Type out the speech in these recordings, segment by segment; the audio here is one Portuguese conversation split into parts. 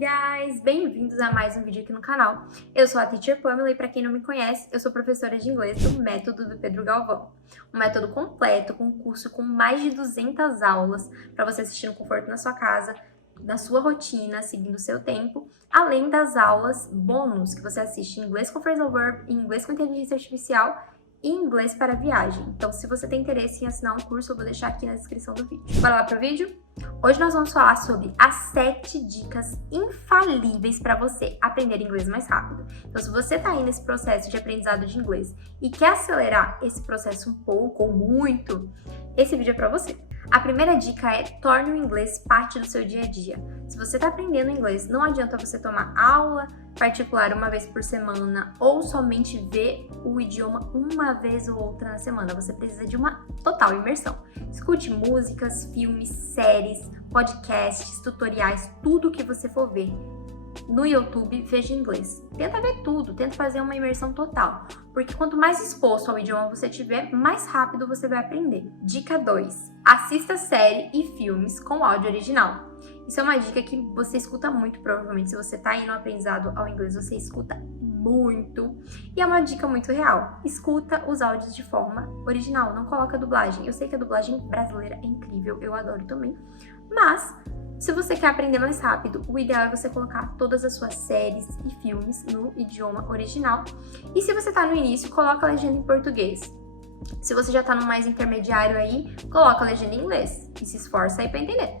guys! Bem-vindos a mais um vídeo aqui no canal. Eu sou a Teacher Pamela e para quem não me conhece, eu sou professora de inglês do Método do Pedro Galvão. Um método completo, com um curso com mais de 200 aulas para você assistir no conforto na sua casa, na sua rotina, seguindo o seu tempo, além das aulas bônus que você assiste em inglês com phrasal verb, em inglês com inteligência artificial e inglês para viagem. Então, se você tem interesse em assinar um curso, eu vou deixar aqui na descrição do vídeo. Bora lá pro vídeo? Hoje nós vamos falar sobre as 7 dicas infalíveis para você aprender inglês mais rápido. Então, se você tá aí nesse processo de aprendizado de inglês e quer acelerar esse processo um pouco ou muito, esse vídeo é para você. A primeira dica é: torne o inglês parte do seu dia a dia. Se você está aprendendo inglês, não adianta você tomar aula particular uma vez por semana ou somente ver o idioma uma vez ou outra na semana. Você precisa de uma total imersão. Escute músicas, filmes, séries, podcasts, tutoriais, tudo que você for ver no YouTube, veja em inglês. Tenta ver tudo, tenta fazer uma imersão total, porque quanto mais exposto ao idioma você tiver, mais rápido você vai aprender. Dica 2. Assista série e filmes com áudio original. Isso é uma dica que você escuta muito, provavelmente. Se você tá aí no aprendizado ao inglês, você escuta muito. E é uma dica muito real. Escuta os áudios de forma original, não coloca dublagem. Eu sei que a dublagem brasileira é incrível, eu adoro também. Mas se você quer aprender mais rápido, o ideal é você colocar todas as suas séries e filmes no idioma original. E se você tá no início, coloca a legenda em português. Se você já tá no mais intermediário aí, coloca a legenda em inglês e se esforça aí pra entender.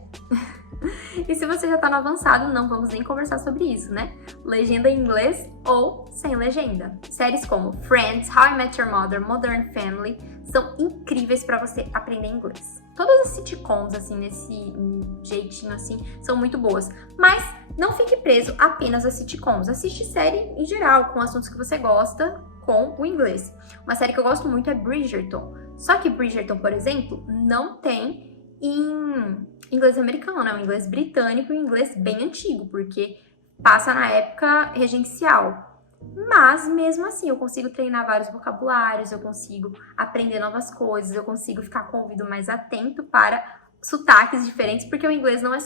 E se você já tá no avançado, não vamos nem conversar sobre isso, né? Legenda em inglês ou sem legenda. Séries como Friends, How I Met Your Mother, Modern Family são incríveis para você aprender inglês. Todas as sitcoms, assim, nesse jeitinho, assim, são muito boas. Mas não fique preso apenas a sitcoms. Assiste série em geral, com assuntos que você gosta, com o inglês. Uma série que eu gosto muito é Bridgerton. Só que Bridgerton, por exemplo, não tem em inglês americano, né? O inglês britânico e o inglês bem antigo, porque passa na época regencial. Mas, mesmo assim, eu consigo treinar vários vocabulários, eu consigo aprender novas coisas, eu consigo ficar com o ouvido mais atento para sotaques diferentes, porque o inglês não é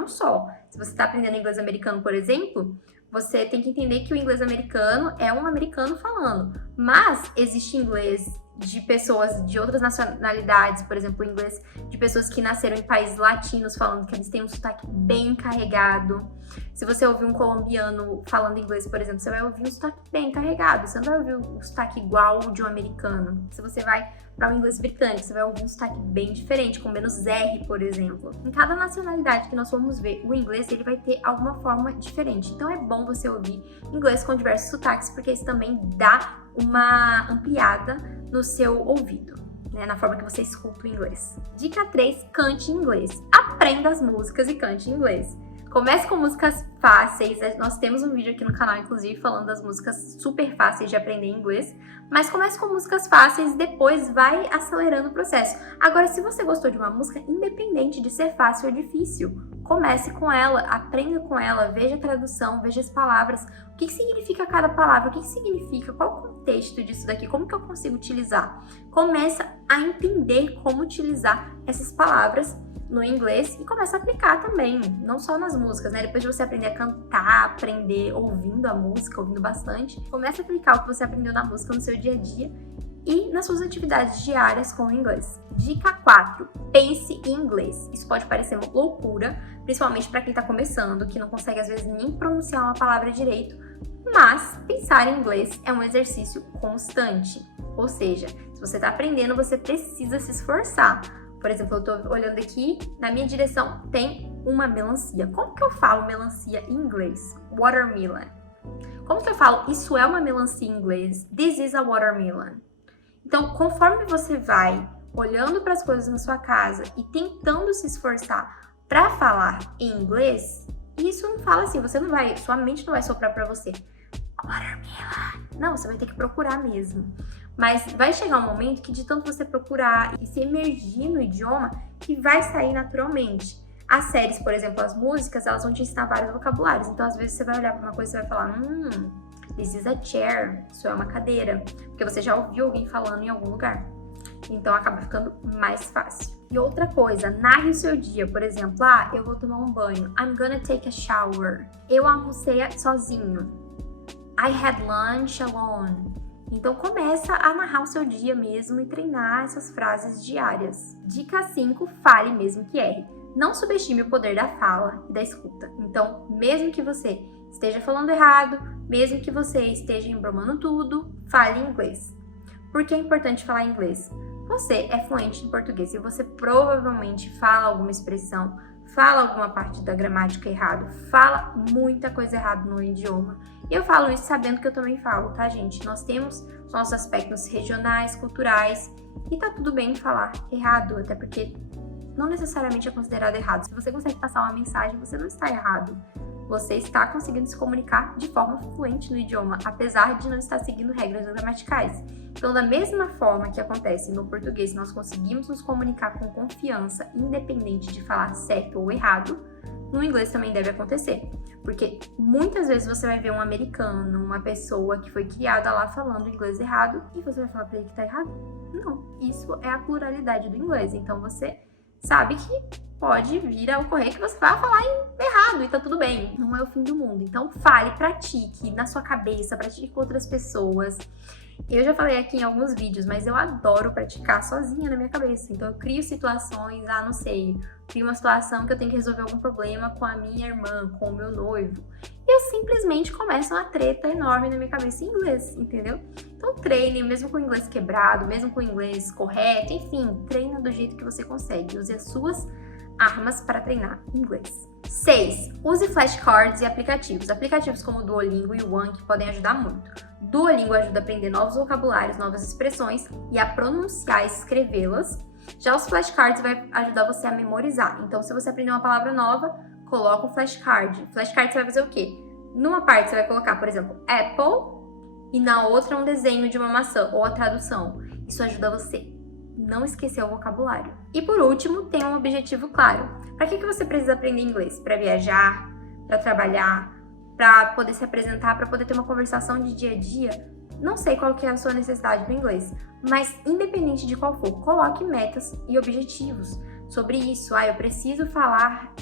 um só. Se você está aprendendo inglês americano, por exemplo, você tem que entender que o inglês americano é um americano falando, mas existe inglês de pessoas de outras nacionalidades, por exemplo, inglês de pessoas que nasceram em países latinos falando que eles têm um sotaque bem carregado. Se você ouvir um colombiano falando inglês, por exemplo, você vai ouvir um sotaque bem carregado, você não vai ouvir um sotaque igual ao de um americano. Se você vai para o inglês britânico, você vai ouvir um sotaque bem diferente, com menos R, por exemplo. Em cada nacionalidade que nós formos ver, o inglês ele vai ter alguma forma diferente. Então é bom você ouvir inglês com diversos sotaques, porque isso também dá uma ampliada no seu ouvido, né, na forma que você escuta o inglês. Dica 3, cante em inglês. Aprenda as músicas e cante em inglês. Comece com músicas fáceis, nós temos um vídeo aqui no canal, inclusive, falando das músicas super fáceis de aprender inglês, mas comece com músicas fáceis e depois vai acelerando o processo. Agora, se você gostou de uma música, independente de ser fácil ou difícil, comece com ela, aprenda com ela, veja a tradução, veja as palavras, o que significa cada palavra, o que significa, qual o contexto disso daqui, como que eu consigo utilizar. Começa a entender como utilizar essas palavras no inglês e começa a aplicar também, não só nas músicas, né? Depois de você aprender a cantar, aprender ouvindo a música, ouvindo bastante, começa a aplicar o que você aprendeu na música no seu dia a dia e nas suas atividades diárias com o inglês. Dica 4, pense em inglês. Isso pode parecer uma loucura, principalmente para quem tá começando, que não consegue às vezes nem pronunciar uma palavra direito, mas pensar em inglês é um exercício constante. Ou seja, se você tá aprendendo, você precisa se esforçar. Por exemplo, eu tô olhando aqui, na minha direção tem uma melancia. Como que eu falo melancia em inglês? Watermelon. Como que eu falo isso é uma melancia em inglês? This is a watermelon. Então, conforme você vai olhando para as coisas na sua casa e tentando se esforçar para falar em inglês, isso não fala assim, sua mente não vai soprar para você. Watermelon. Não, você vai ter que procurar mesmo. Mas vai chegar um momento que de tanto você procurar e se emergir no idioma, que vai sair naturalmente. As séries, por exemplo, as músicas, elas vão te ensinar vários vocabulários. Então, às vezes, você vai olhar para uma coisa e vai falar, this is a chair, isso é uma cadeira. Porque você já ouviu alguém falando em algum lugar. Então, acaba ficando mais fácil. E outra coisa, narre o seu dia. Por exemplo, eu vou tomar um banho. I'm gonna take a shower. Eu almocei sozinho. I had lunch alone. Então começa a narrar o seu dia mesmo e treinar essas frases diárias. Dica 5, fale mesmo que erre. Não subestime o poder da fala e da escuta. Então, mesmo que você esteja falando errado, mesmo que você esteja embromando tudo, fale inglês. Por que é importante falar inglês? Você é fluente em português e você provavelmente fala alguma expressão, fala alguma parte da gramática errado, fala muita coisa errada no idioma. E eu falo isso sabendo que eu também falo, tá, gente? Nós temos os nossos aspectos regionais, culturais, e tá tudo bem falar errado, até porque não necessariamente é considerado errado. Se você consegue passar uma mensagem, você não está errado. Você está conseguindo se comunicar de forma fluente no idioma, apesar de não estar seguindo regras gramaticais. Então, da mesma forma que acontece no português, nós conseguimos nos comunicar com confiança, independente de falar certo ou errado, no inglês também deve acontecer. Porque muitas vezes você vai ver um americano, uma pessoa que foi criada lá falando inglês errado, e você vai falar pra ele que tá errado? Não, isso é a pluralidade do inglês. Então, você sabe que pode vir a ocorrer que você vai falar errado e tá tudo bem. Não é o fim do mundo. Então fale, pratique na sua cabeça, pratique com outras pessoas. Eu já falei aqui em alguns vídeos, mas eu adoro praticar sozinha na minha cabeça. Então eu crio situações, não sei, crio uma situação que eu tenho que resolver algum problema com a minha irmã, com o meu noivo. E eu simplesmente começo uma treta enorme na minha cabeça em inglês, entendeu? Então treine, mesmo com o inglês quebrado, mesmo com o inglês correto, enfim, treina do jeito que você consegue. Use as suas armas para treinar inglês. 6. Use flashcards e aplicativos. Aplicativos como o Duolingo e o Anki podem ajudar muito. Duolingo ajuda a aprender novos vocabulários, novas expressões e a pronunciar e escrevê-las. Já os flashcards vai ajudar você a memorizar. Então, se você aprender uma palavra nova, coloca um flashcard. Flashcard você vai fazer o quê? Numa parte você vai colocar, por exemplo, Apple e na outra um desenho de uma maçã ou a tradução. Isso ajuda você não esquecer o vocabulário. E por último, tenha um objetivo claro. Para que você precisa aprender inglês? Para viajar, para trabalhar, para poder se apresentar, para poder ter uma conversação de dia a dia? Não sei qual que é a sua necessidade do inglês, mas independente de qual for, coloque metas e objetivos sobre isso. Eu preciso falar,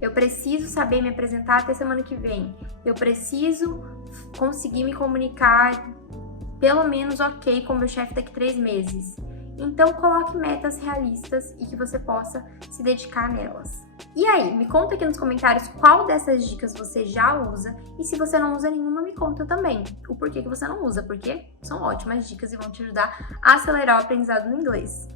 eu preciso saber me apresentar até semana que vem. Eu preciso conseguir me comunicar pelo menos ok com o meu chefe daqui 3 meses. Então coloque metas realistas e que você possa se dedicar nelas. E aí, me conta aqui nos comentários qual dessas dicas você já usa e se você não usa nenhuma, me conta também o porquê que você não usa, porque são ótimas dicas e vão te ajudar a acelerar o aprendizado no inglês.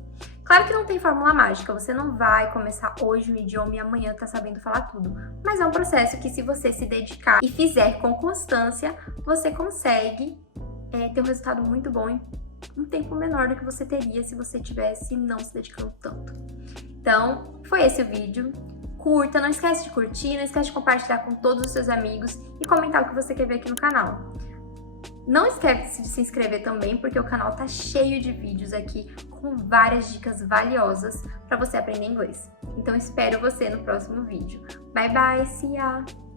Claro que não tem fórmula mágica, você não vai começar hoje um idioma e amanhã tá sabendo falar tudo, mas é um processo que se você se dedicar e fizer com constância, você consegue ter um resultado muito bom em um tempo menor do que você teria se você tivesse não se dedicando tanto. Então, foi esse o vídeo. Curta, não esquece de curtir, não esquece de compartilhar com todos os seus amigos e comentar o que você quer ver aqui no canal. Não esquece de se inscrever também, porque o canal tá cheio de vídeos aqui com várias dicas valiosas para você aprender inglês. Então, espero você no próximo vídeo. Bye bye, see ya!